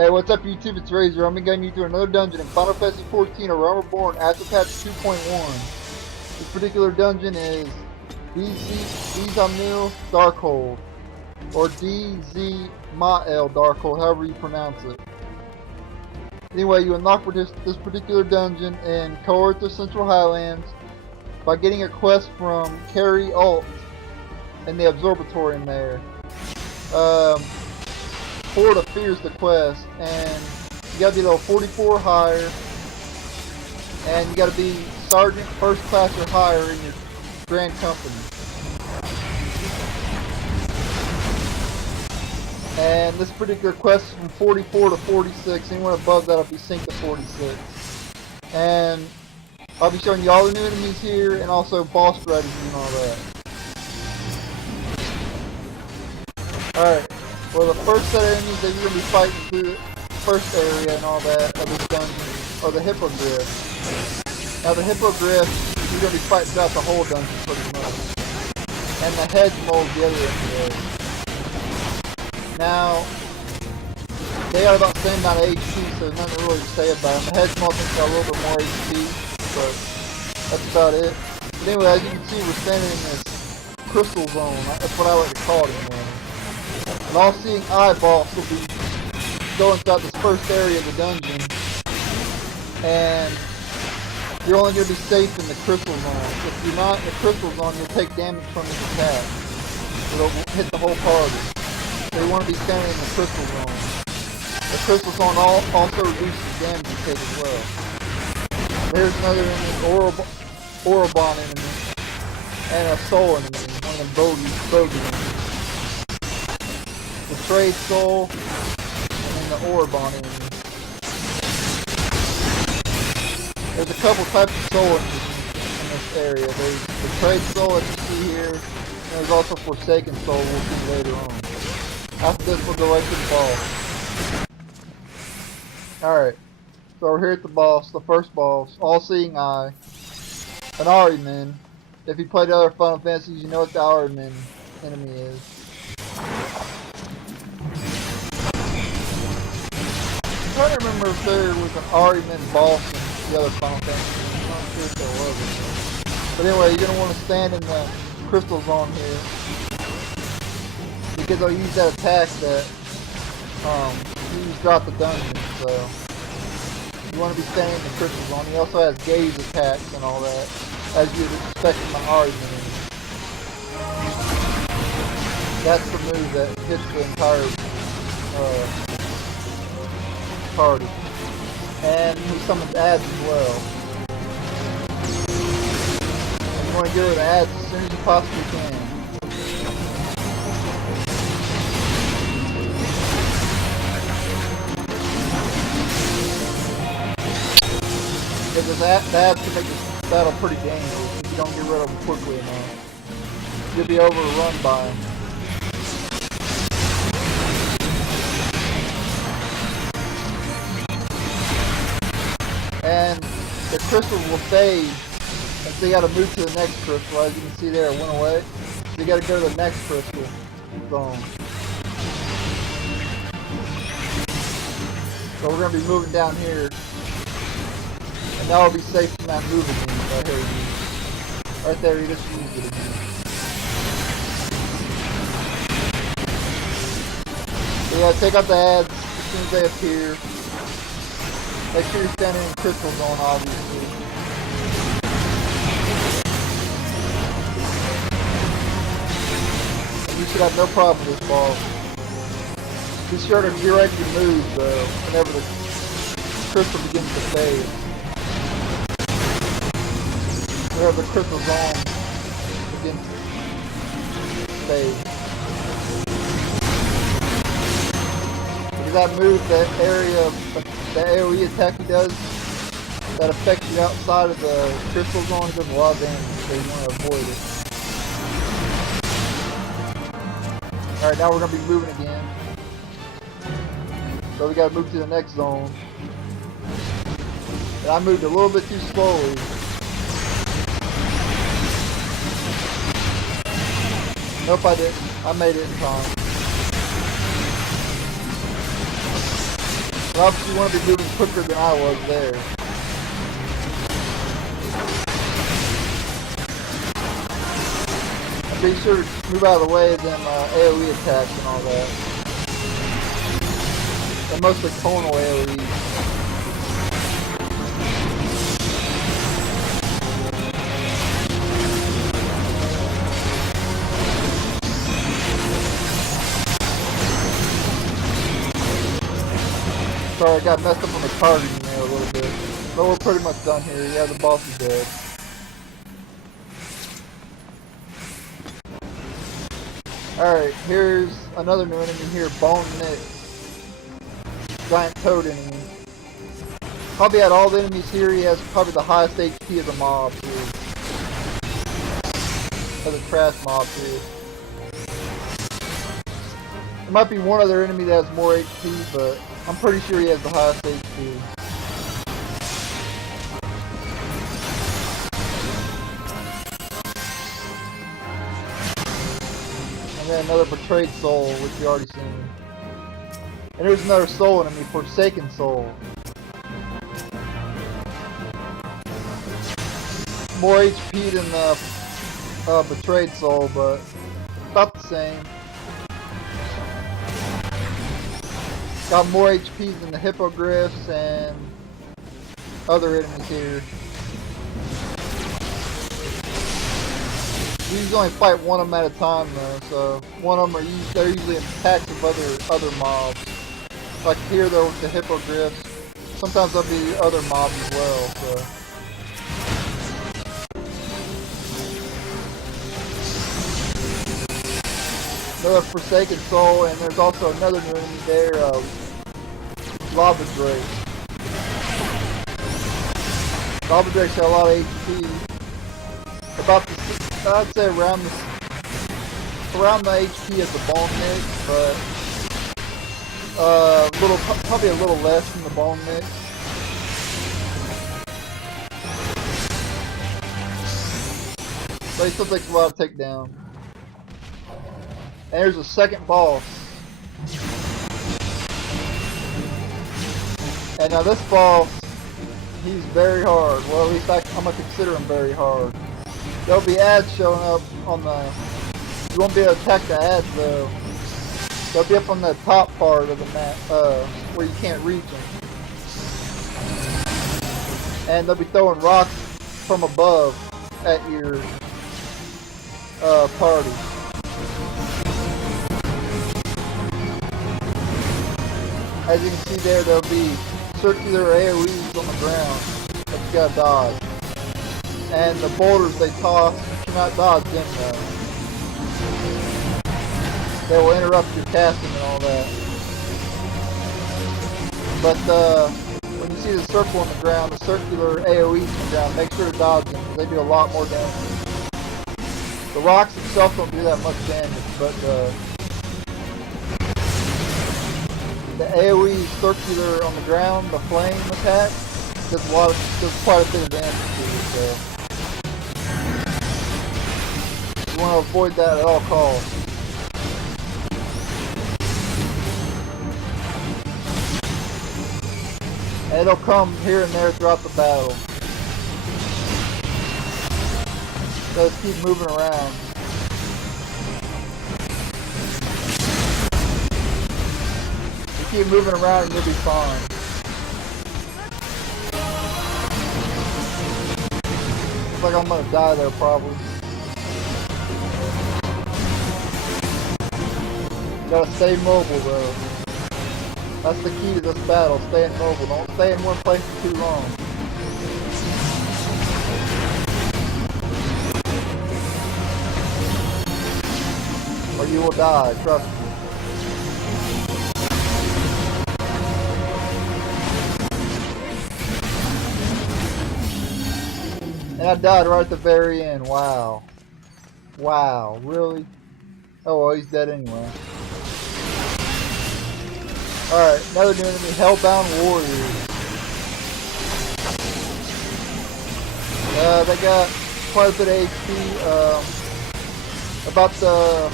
Hey, what's up YouTube? It's Razor. I'm guiding you through another dungeon in Final Fantasy XIV, A Realm Reborn after patch 2.1. This particular dungeon is Dzemael Darkhold, or Dzemael Darkhold, however you pronounce it. Anyway, you unlock this particular dungeon in Coertha Central Highlands by getting a quest from Carrie Alt in the observatory in there. Florida fears the quest, and you gotta be level 44 or higher, and you gotta be sergeant, first class or higher in your grand company. And this particular quest is from 44 to 46. Anyone above that will be synced to 46. And I'll be showing you all the new enemies here, and also boss strategies and all that. Alright. Well, the first set of enemies that you're going to be fighting through the first area and all that of this dungeon are the Hippogriff. Now the Hippogriff, you're going to be fighting throughout the whole dungeon pretty much. And the Hedgemold, the other enemy. Now, they are about the same amount of HP, so there's nothing really to say about them. The Hedgemold thinks got a little bit more HP, but that's about it. But anyway, as you can see, we're standing in this crystal zone. That's what I like to call it anyway. An all-seeing eye boss will be going throughout this first area of the dungeon, and you're only going to be safe in the crystal zone. If you're not in the crystal zone, you'll take damage from this attack. It'll hit the whole party. So you want to be standing in the crystal zone. The crystal zone also reduces damage you take as well. There's another enemy, Orobon enemy, and a soul enemy, one of them bogey enemies. The Trade Soul, and the Orobon enemy. There's a couple types of soul enemies in this area. There's the Trade Soul that you see here, and there's also Forsaken Soul we'll see later on. After this we'll go right to the boss. Alright, so we're here at the boss, the first boss, All-Seeing Eye, an Ahriman. If you played other Final Fantasies, you know what the Ahriman enemy is. I'm trying to remember if there was an Ahriman boss in the other Final Fantasy. I'm not sure if there was. But anyway, you're going to want to stand in the crystal zone here, because they'll use that attack that you use throughout the dungeon. So you want to be standing in the crystal zone. He also has gaze attacks and all that, as you'd expect from the Ahriman. That's the move that hits the entire party. And he summons ads as well. And you want to get rid of ads as soon as you possibly can. Because the ads can make this battle pretty dangerous if you don't get rid of them quickly enough. You'll be overrun by them. And the crystals will fade, and so you gotta move to the next crystal. As you can see there, it went away. So you gotta go to the next crystal zone. So we're gonna be moving down here. And now we'll be safe from that moving unit right here. Right there, you just used it again. So yeah, take out the ads as soon as they appear. Make sure you're standing in crystal zone, obviously. And you should have no problem with this boss. Be sure to direct your moves, though, whenever the crystal begins to fade. Whenever the crystal zone begins to fade. Because that move, that area of the AoE attack he does, that affects you outside of the crystal zone, does a lot of damage, so you want to avoid it. Alright, now we're going to be moving again. So we got to move to the next zone. And I moved a little bit too slowly. Nope, I didn't. I made it in time. Obviously, you want to be moving quicker than I was there. And be sure to move out of the way of them AoE attacks and all that. They're mostly tonal AoE. Sorry, I got messed up on the targeting there a little bit. But we're pretty much done here. Yeah, the boss is dead. Alright, here's another new enemy here, Bone Nick. Giant toad enemy. Probably out of all the enemies here, he has probably the highest HP of the mob here. Of the crash mob here. There might be one other enemy that has more HP, but I'm pretty sure he has the highest HP. And then another betrayed soul, which you already seen. And here's another soul enemy, Forsaken Soul. More HP than the betrayed soul, but about the same. Got more HP than the hippogriffs and other enemies here. We usually only fight one of them at a time though, so one of them they're usually in packs of other mobs. Like here though with the hippogriffs, sometimes there'll be other mobs as well. So. Another Forsaken Soul, and there's also another new enemy there, Lava Drake. Lava Drake's got a lot of HP. About the, I'd say around the HP of the Bone Nick, but probably a little less than the Bone Nick. But he still takes a lot to take down. And here's the second boss. And now this boss, he's very hard. Well, at least I'm going to consider him very hard. There'll be ads showing up on the... You won't be able to attack the ads though. They'll be up on the top part of the map, where you can't reach them. And they'll be throwing rocks from above at your party. As you can see there, there'll be circular AoEs on the ground that you gotta dodge. And the boulders they toss, you cannot dodge them though. They will interrupt your casting and all that. But when you see the circle on the ground, the circular AoEs on the ground, make sure to dodge them because they do a lot more damage. The rocks themselves don't do that much damage, but the AoE circular on the ground, the flame attack, does quite a bit of damage to it, so you want to avoid that at all costs. And it'll come here and there throughout the battle. So just keep moving around. Keep moving around and you'll be fine. Looks like I'm gonna die there probably. Gotta stay mobile though. That's the key to this battle, staying mobile. Don't stay in one place for too long. Or you will die, trust me. And I died right at the very end. Wow. Wow. Really? Oh well, he's dead anyway. Alright, another new enemy, Hellbound Warriors. They got quite a bit of HP. About a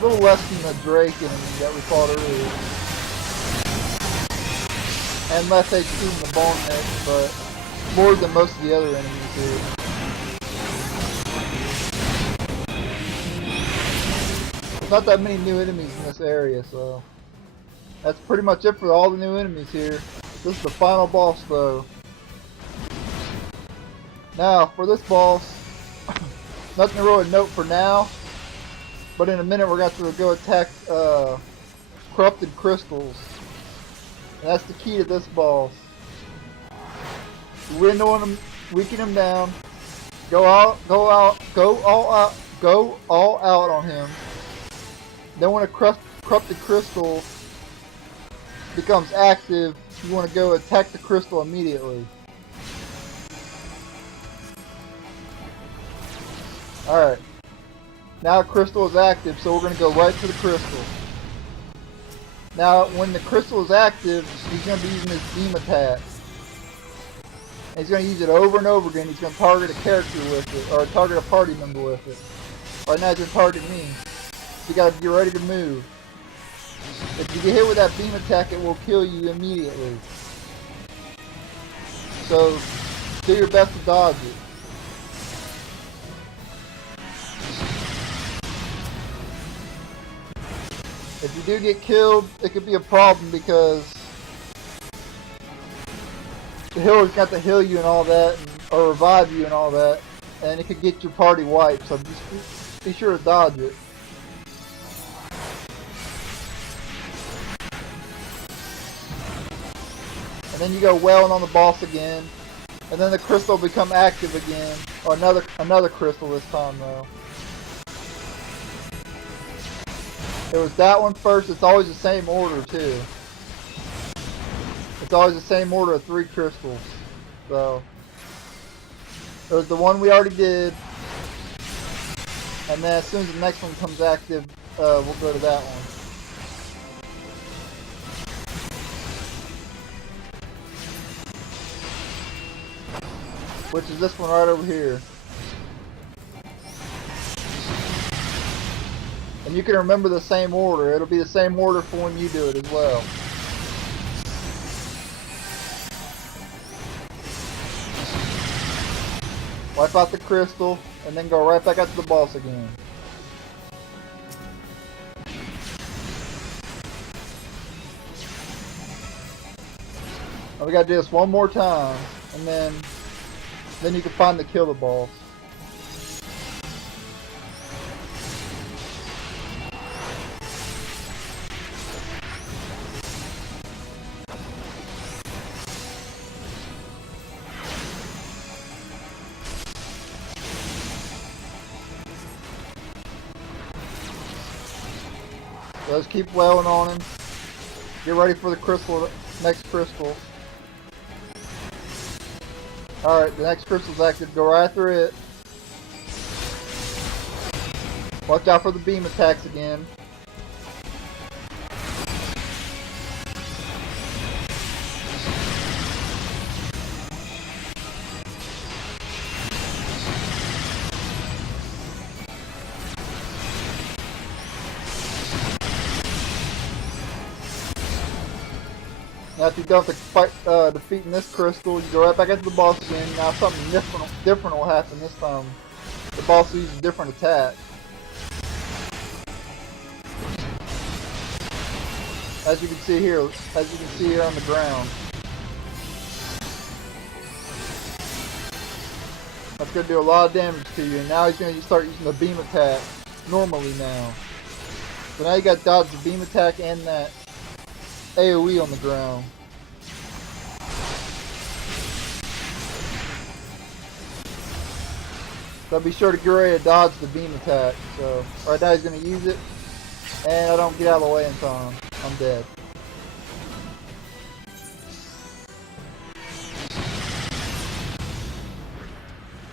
little less than the Drake enemy that we fought earlier. and less HP in the bone neck, but more than most of the other enemies here. There's not that many new enemies in this area, so that's pretty much it for all the new enemies here. This is the final boss though. Now for this boss, nothing to really note for now, but in a minute we're going to go attack corrupted crystals. And that's the key to this boss. Win on him, weaken him down, go all out on him. Then when a corrupted crystal becomes active, you want to go attack the crystal immediately. Alright. Now the crystal is active, so we're going to go right to the crystal. Now, when the crystal is active, he's going to be using his beam attack. And he's going to use it over and over again. He's going to target a character with it, or target a party member with it. Right now he's going to target me. So you got to get ready to move. If you get hit with that beam attack, it will kill you immediately. So, do your best to dodge it. If you do get killed, it could be a problem because the healer's got to heal you and all that, or revive you and all that, and it could get your party wiped, so just be sure to dodge it. And then you go wailing on the boss again, and then the crystal will become active again, or another crystal this time though. It was that one first. It's always the same order too. It's always the same order of 3 crystals. So there's the one we already did, and then as soon as the next one comes active, we'll go to that one. Which is this one right over here. And you can remember the same order. It'll be the same order for when you do it as well. Wipe out the crystal, and then go right back out to the boss again. Now we gotta do this one more time, and then you can finally kill the boss. Let's keep wailing on him. Get ready for the crystal, next crystal. Alright, the next crystal's active. Go right after it. Watch out for the beam attacks again. Now if you don't fight defeating this crystal, you go right back into the boss again. Now something different will happen this time. The boss will use a different attack. As you can see here on the ground. That's going to do a lot of damage to you. And now he's going to start using the beam attack normally now. So now you got to dodge the beam attack and that AoE on the ground. So be sure to get ready to dodge the beam attack. So right now he's going to use it, and I don't get out of the way in time. I'm dead.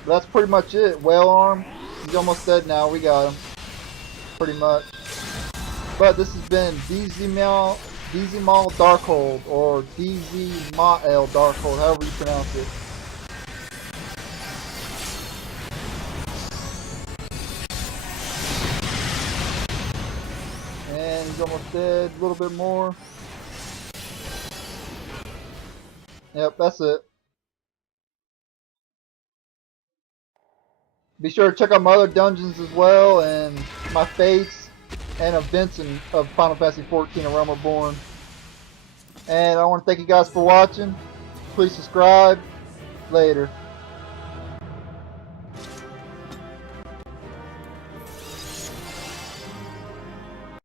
But that's pretty much it. Whale arm. He's almost dead now. We got him. Pretty much. But this has been Dzemael Darkhold, or Dzemael Darkhold, however you pronounce it. And he's almost dead. A little bit more. Yep, that's it. Be sure to check out my other dungeons as well, and my fates and events of Final Fantasy XIV and Realm Reborn. And I want to thank you guys for watching. Please subscribe. Later.